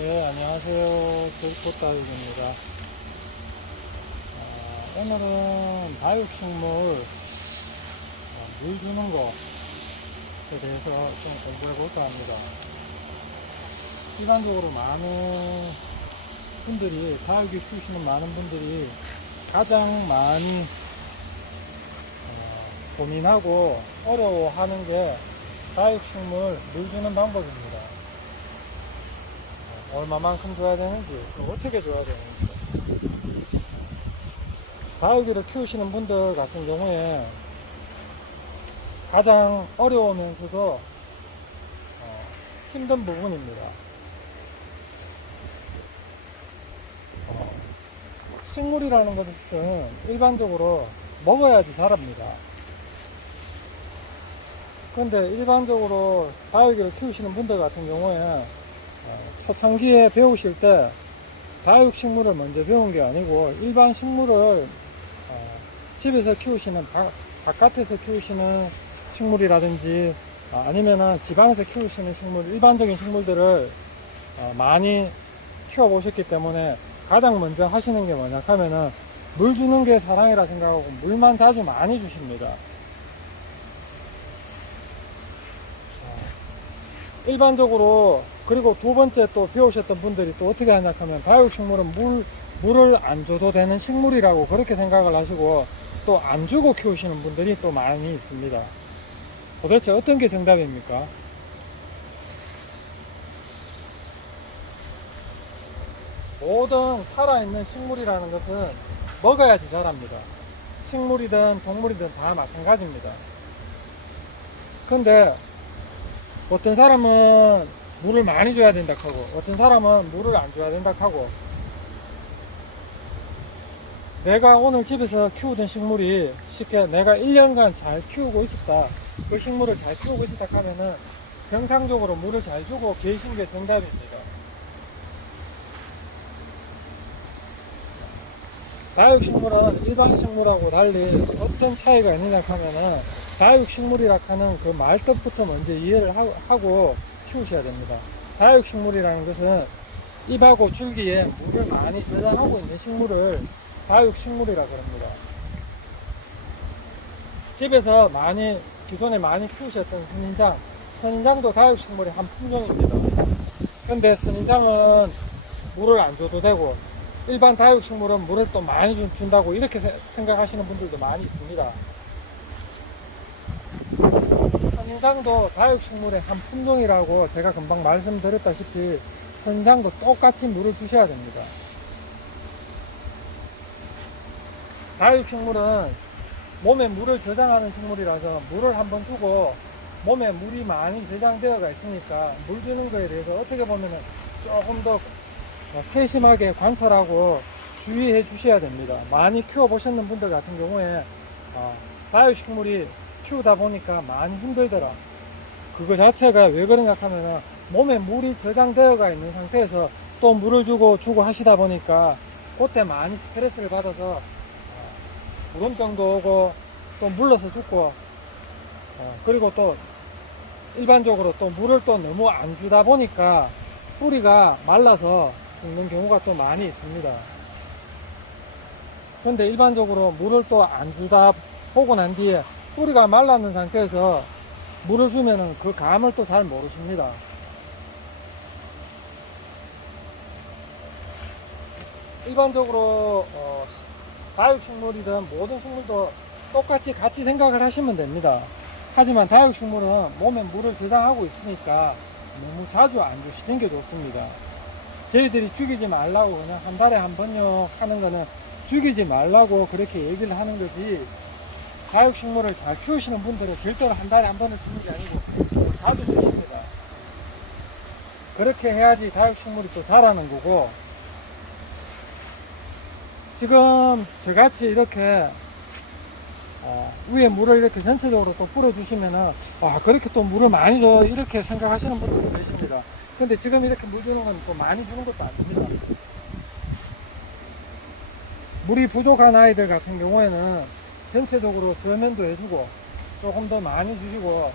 예, 안녕하세요. 들꽃다육입니다. 오늘은 다육식물 물 주는 것에 대해서 좀 공부해 볼까 합니다. 일반적으로 많은 분들이, 다육을 키우시는 많은 분들이 가장 많이 고민하고 어려워하는 게 다육식물 물 주는 방법입니다. 얼마만큼 줘야 되는지, 어떻게 줘야 되는지. 다육이를 키우시는 분들 같은 경우에 가장 어려우면서도 힘든 부분입니다. 식물이라는 것은 일반적으로 먹어야지 자랍니다. 그런데 일반적으로 다육이를 키우시는 분들 같은 경우에 초창기에 배우실 때 다육식물을 먼저 배운 게 아니고 일반 식물을 집에서 키우시는 바깥에서 키우시는 식물이라든지 아니면은 집안에서 키우시는 식물, 일반적인 식물들을 많이 키워보셨기 때문에 가장 먼저 하시는 게 뭐냐 하면은 물 주는 게 사랑이라 생각하고 물만 자주 많이 주십니다. 일반적으로, 그리고 두 번째 또 배우셨던 분들이 또 어떻게 하냐 하면 다육식물은 물을 안 줘도 되는 식물이라고 그렇게 생각을 하시고 또 안 주고 키우시는 분들이 또 많이 있습니다. 도대체 어떤 게 정답입니까? 모든 살아있는 식물이라는 것은 먹어야지 자랍니다. 식물이든 동물이든 다 마찬가지입니다. 근데 어떤 사람은 물을 많이 줘야 된다 하고 어떤 사람은 물을 안 줘야 된다 하고, 내가 오늘 집에서 키우던 식물이 쉽게 내가 1년간 잘 키우고 있었다, 그 식물을 잘 키우고 있었다 하면은 정상적으로 물을 잘 주고 계신 게 정답입니다. 다육식물은 일반 식물하고 달리 어떤 차이가 있느냐 하면은 다육식물이라 하는 그 말뜻부터 먼저 이해를 하고 키우셔야 됩니다. 다육식물이라는 것은 잎하고 줄기에 물을 많이 저장하고 있는 식물을 다육식물이라 그럽니다. 집에서 기존에 많이 키우셨던 선인장도 다육식물의 한 품종입니다. 근데 선인장은 물을 안 줘도 되고 일반 다육식물은 물을 또 많이 준다고 이렇게 생각하시는 분들도 많이 있습니다. 선인장도 다육식물의 한 품종이라고 제가 금방 말씀드렸다시피 선인장도 똑같이 물을 주셔야 됩니다. 다육식물은 몸에 물을 저장하는 식물이라서 물을 한번 주고 몸에 물이 많이 저장되어가 있으니까 물 주는 거에 대해서 어떻게 보면 조금 더 세심하게 관찰하고 주의해 주셔야 됩니다. 많이 키워보셨는 분들 같은 경우에 다육식물이 키우다 보니까 많이 힘들더라, 그거 자체가 왜 그런가 하면 몸에 물이 저장되어가 있는 상태에서 또 물을 주고 하시다 보니까 그때 많이 스트레스를 받아서 물온병도 오고 또 물러서 죽고, 그리고 또 일반적으로 또 물을 또 너무 안 주다 보니까 뿌리가 말라서 죽는 경우가 또 많이 있습니다. 그런데 일반적으로 물을 또 안 주다 보고 난 뒤에 뿌리가 말랐는 상태에서 물을 주면은 그 감을 또 잘 모르십니다. 일반적으로 다육식물이든 모든 식물도 똑같이 같이 생각을 하시면 됩니다. 하지만 다육식물은 몸에 물을 저장하고 있으니까 너무 자주 안 주시는 게 좋습니다. 저희들이 죽이지 말라고 그냥 한 달에 한 번요 하는 거는 죽이지 말라고 그렇게 얘기를 하는 거지, 다육식물을 잘 키우시는 분들은 절대로 한 달에 한 번을 주는 게 아니고 자주 주십니다. 그렇게 해야지 다육식물이 또 자라는 거고, 지금 저같이 이렇게 위에 물을 이렇게 전체적으로 또 뿌려주시면은 그렇게 또 물을 많이 줘 이렇게 생각하시는 분들도 계십니다. 근데 지금 이렇게 물 주는 건 또 많이 주는 것도 아닙니다. 물이 부족한 아이들 같은 경우에는 전체적으로 저면도 해주고 조금 더 많이 주시고,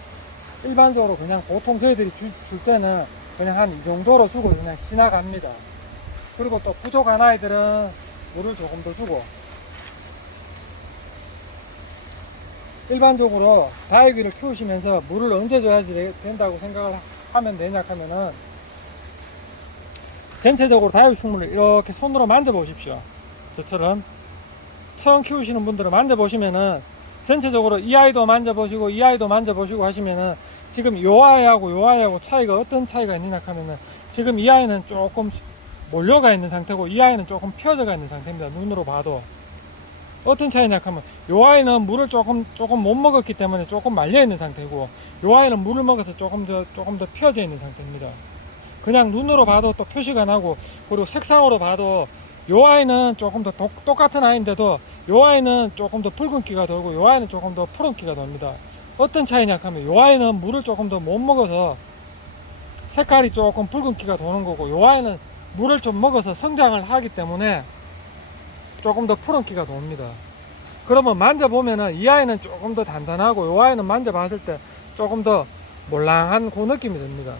일반적으로 그냥 보통 저희들이 줄 때는 그냥 한 이 정도로 주고 그냥 지나갑니다. 그리고 또 부족한 아이들은 물을 조금 더 주고, 일반적으로 다육이를 키우시면서 물을 언제 줘야지 된다고 생각을 하면 되냐 하면은, 전체적으로 다육이 식물을 이렇게 손으로 만져보십시오. 저처럼 처음 키우시는 분들은 만져보시면은 전체적으로 이 아이도 만져보시고 이 아이도 만져보시고 하시면은, 지금 요 아이하고 요 아이하고 차이가 어떤 차이가 있느냐 하면은, 지금 이 아이는 조금 몰려가 있는 상태고 이 아이는 조금 펴져가 있는 상태입니다. 눈으로 봐도. 어떤 차이냐 하면, 요 아이는 물을 조금 못 먹었기 때문에 조금 말려 있는 상태고, 요 아이는 물을 먹어서 조금 더 펴져 있는 상태입니다. 그냥 눈으로 봐도 또 표시가 나고, 그리고 색상으로 봐도 요 아이는 조금 더 똑같은 아이인데도 요 아이는 조금 더 붉은기가 돌고 요 아이는 조금 더 푸른기가 돌니다. 어떤 차이냐 하면, 요 아이는 물을 조금 더 못 먹어서 색깔이 조금 붉은기가 도는 거고, 요 아이는 물을 좀 먹어서 성장을 하기 때문에 조금 더 푸른기가 돕니다. 그러면 만져보면은 이 아이는 조금 더 단단하고 요 아이는 만져봤을 때 조금 더 몰랑한 그 느낌이 듭니다.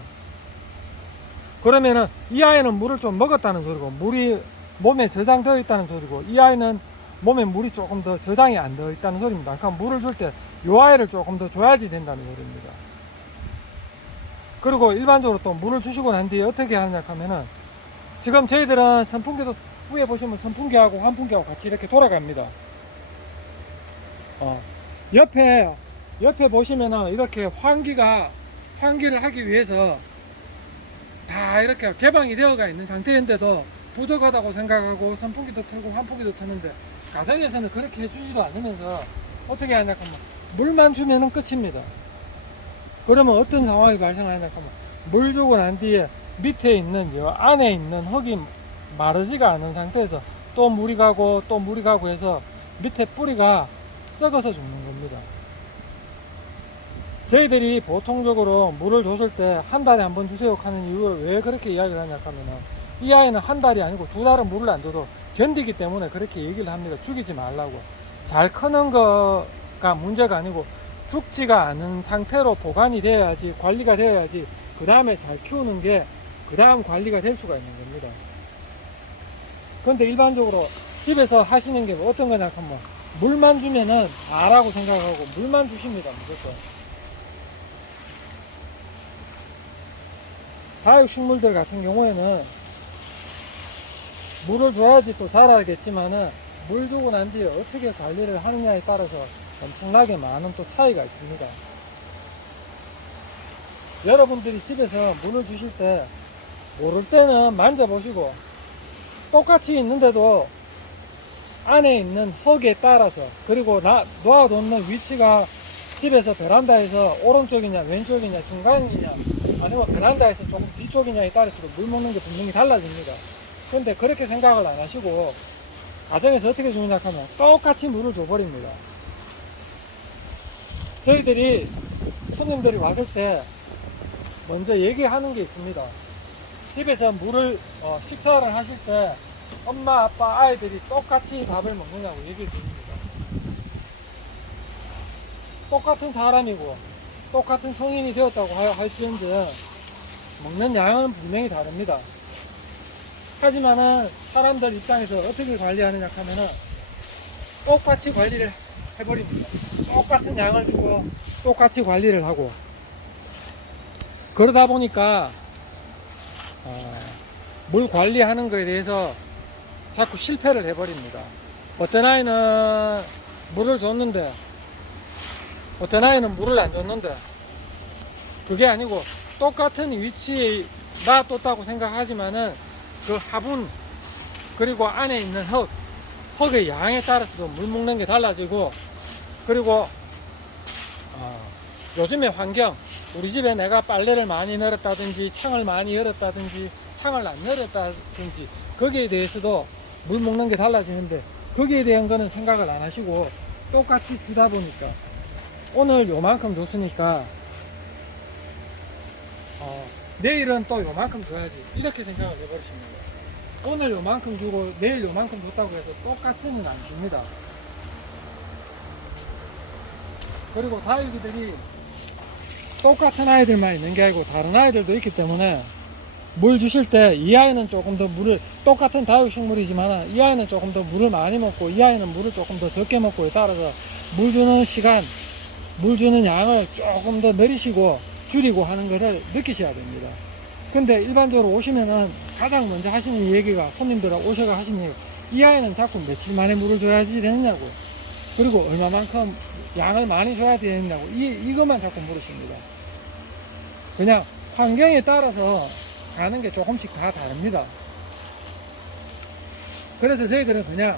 그러면은 이 아이는 물을 좀 먹었다는 소리고, 물이 몸에 저장되어 있다는 소리고, 이 아이는 몸에 물이 조금 더 저장이 안 되어 있다는 소리입니다. 그러니까 물을 줄 때 요 아이를 조금 더 줘야지 된다는 소리입니다. 그리고 일반적으로 또 물을 주시고 난 뒤에 어떻게 하느냐 하면은, 지금 저희들은 선풍기도 위에 보시면 선풍기하고 환풍기하고 같이 이렇게 돌아갑니다. 옆에 보시면은 이렇게 환기를 하기 위해서 다 이렇게 개방이 되어가 있는 상태인데도 부족하다고 생각하고 선풍기도 틀고 환풍기도 트는데, 가정에서는 그렇게 해주지도 않으면서 어떻게 하냐 하면 물만 주면은 끝입니다. 그러면 어떤 상황이 발생하냐 하면, 물 주고 난 뒤에 밑에 있는 요 안에 있는 흙이 마르지가 않은 상태에서 또 물이 가고 또 물이 가고 해서 밑에 뿌리가 썩어서 죽는 겁니다. 저희들이 보통적으로 물을 줬을 때 한 달에 한 번 주세요 하는 이유를 왜 그렇게 이야기를 하냐 하면은, 이 아이는 한 달이 아니고 두 달은 물을 안 줘도 견디기 때문에 그렇게 얘기를 합니다. 죽이지 말라고. 잘 크는 거가 문제가 아니고 죽지가 않은 상태로 보관이 돼야지, 관리가 돼야지 그 다음에 잘 키우는 게 그 다음 관리가 될 수가 있는 겁니다. 그런데 일반적으로 집에서 하시는 게 어떤 거냐 하면, 물만 주면은 다라고 생각하고 물만 주십니다. 무조건. 다육식물들 같은 경우에는 물을 줘야지 또 자라겠지만은, 물 주고 난 뒤에 어떻게 관리를 하느냐에 따라서 엄청나게 많은 또 차이가 있습니다. 여러분들이 집에서 물을 주실 때 모를 때는 만져보시고, 똑같이 있는데도 안에 있는 흙에 따라서, 그리고 놓아놓는 위치가 집에서 베란다에서 오른쪽이냐 왼쪽이냐 중간이냐 아니면 베란다에서 조금 뒤쪽이냐에 따라서도 물 먹는 게 분명히 달라집니다. 그런데 그렇게 생각을 안 하시고 가정에서 어떻게 주느냐 하면 똑같이 물을 줘버립니다. 저희들이 손님들이 왔을 때 먼저 얘기하는 게 있습니다. 집에서 물을 식사를 하실 때 엄마 아빠 아이들이 똑같이 밥을 먹느냐고 얘기해 줍니다. 똑같은 사람이고 똑같은 성인이 되었다고 할지언정 먹는 양은 분명히 다릅니다. 하지만은 사람들 입장에서 어떻게 관리하느냐 하면은 똑같이 관리를 해버립니다. 똑같은 양을 주고 똑같이 관리를 하고, 그러다 보니까 물 관리하는 거에 대해서 자꾸 실패를 해버립니다. 어떤 아이는 물을 줬는데 어떤 아이는 물을 안 줬는데, 그게 아니고 똑같은 위치에 놔뒀다고 생각하지만은 그 화분 그리고 안에 있는 흙의 양에 따라서도 물 먹는 게 달라지고, 그리고 요즘의 환경, 우리 집에 내가 빨래를 많이 널었다든지 창을 많이 열었다든지 창을 안 열었다든지 거기에 대해서도 물 먹는 게 달라지는데, 거기에 대한 거는 생각을 안 하시고 똑같이 주다 보니까 오늘 요만큼 줬으니까 내일은 또 요만큼 줘야지 이렇게 생각을 해버리십니다. 오늘 요만큼 주고 내일 요만큼 줬다고 해서 똑같이는 안 줍니다. 그리고 다육이들이 똑같은 아이들만 있는 게 아니고 다른 아이들도 있기 때문에 물 주실 때 이 아이는 조금 더 물을, 똑같은 다육식물이지만 이 아이는 조금 더 물을 많이 먹고 이 아이는 물을 조금 더 적게 먹고에 따라서 물 주는 시간, 물 주는 양을 조금 더 늘리시고 줄이고 하는 것을 느끼셔야 됩니다. 근데 일반적으로 오시면은 가장 먼저 하시는 얘기가, 손님들 오셔가 하시는 얘기가, 이 아이는 자꾸 며칠 만에 물을 줘야지 되느냐고, 그리고 얼마만큼 양을 많이 줘야 되느냐고, 이것만 자꾸 물으십니다. 그냥 환경에 따라서 가는 게 조금씩 다 다릅니다. 그래서 저희들은 그냥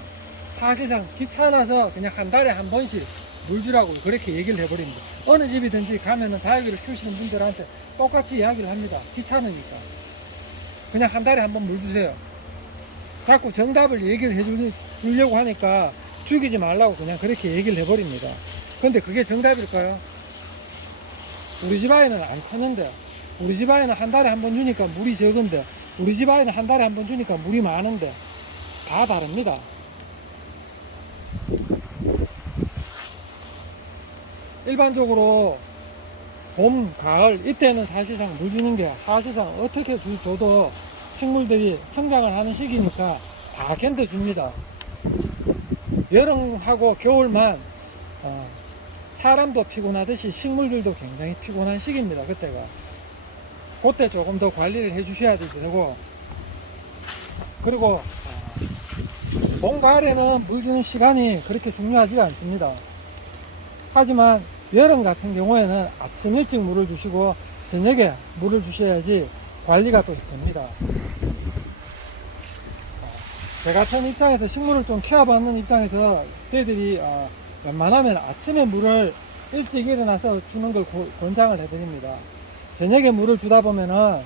사실상 귀찮아서 그냥 한 달에 한 번씩 물 주라고 그렇게 얘기를 해버립니다. 어느 집이든지 가면은 다육이를 키우시는 분들한테 똑같이 이야기를 합니다. 귀찮으니까 그냥 한 달에 한 번 물 주세요. 자꾸 정답을 얘기를 해주려고 하니까 죽이지 말라고 그냥 그렇게 얘기를 해버립니다. 근데 그게 정답일까요? 우리 집 아이는 안 컸는데, 우리 집 아이는 한 달에 한 번 주니까 물이 적은데, 우리 집 아이는 한 달에 한 번 주니까 물이 많은데, 다 다릅니다. 일반적으로 봄, 가을 이때는 사실상 물 주는 게 사실상 어떻게 줘도 식물들이 성장을 하는 시기니까 다 견뎌줍니다. 여름하고 겨울만 사람도 피곤하듯이 식물들도 굉장히 피곤한 시기입니다. 그때가. 그때 조금 더 관리를 해 주셔야 되고, 그리고 봄, 가을에는 물 주는 시간이 그렇게 중요하지가 않습니다. 하지만 여름 같은 경우에는 아침 일찍 물을 주시고 저녁에 물을 주셔야지 관리가 또 됩니다. 제 같은 입장에서 식물을 좀 키워봤는 입장에서 저희들이 웬만하면 아침에 물을 일찍 일어나서 주는 걸 권장을 해드립니다. 저녁에 물을 주다 보면은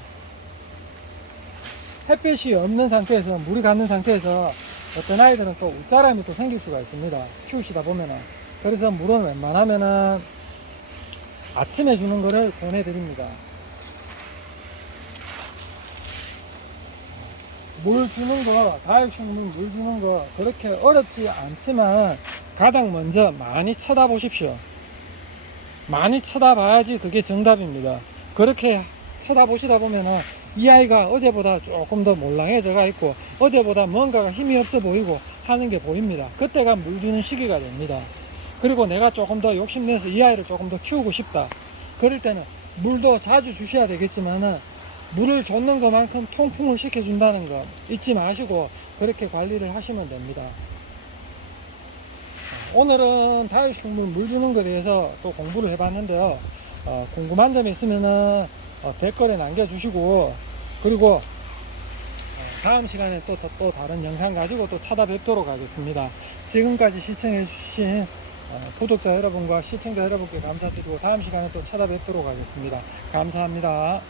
햇빛이 없는 상태에서, 물이 가는 상태에서 어떤 아이들은 또 웃자람이 또 생길 수가 있습니다. 키우시다 보면은. 그래서 물은 웬만하면은 아침에 주는 거를 권해드립니다. 물 주는 거, 다육식물 물 주는 거 그렇게 어렵지 않지만 가장 먼저 많이 쳐다보십시오. 많이 쳐다봐야지 그게 정답입니다. 그렇게 쳐다보시다 보면은 이 아이가 어제보다 조금 더 몰랑해져가 있고 어제보다 뭔가가 힘이 없어 보이고 하는 게 보입니다. 그때가 물 주는 시기가 됩니다. 그리고 내가 조금 더 욕심내서 이 아이를 조금 더 키우고 싶다. 그럴 때는 물도 자주 주셔야 되겠지만은 물을 줬는 것만큼 통풍을 시켜준다는 거 잊지 마시고 그렇게 관리를 하시면 됩니다. 오늘은 다육식물 물 주는 것에 대해서 또 공부를 해봤는데요. 궁금한 점이 있으면은 댓글에 남겨주시고, 그리고 다음 시간에 또 다른 영상 가지고 또 찾아뵙도록 하겠습니다. 지금까지 시청해주신 구독자 여러분과 시청자 여러분께 감사드리고 다음 시간에 또 찾아뵙도록 하겠습니다. 감사합니다.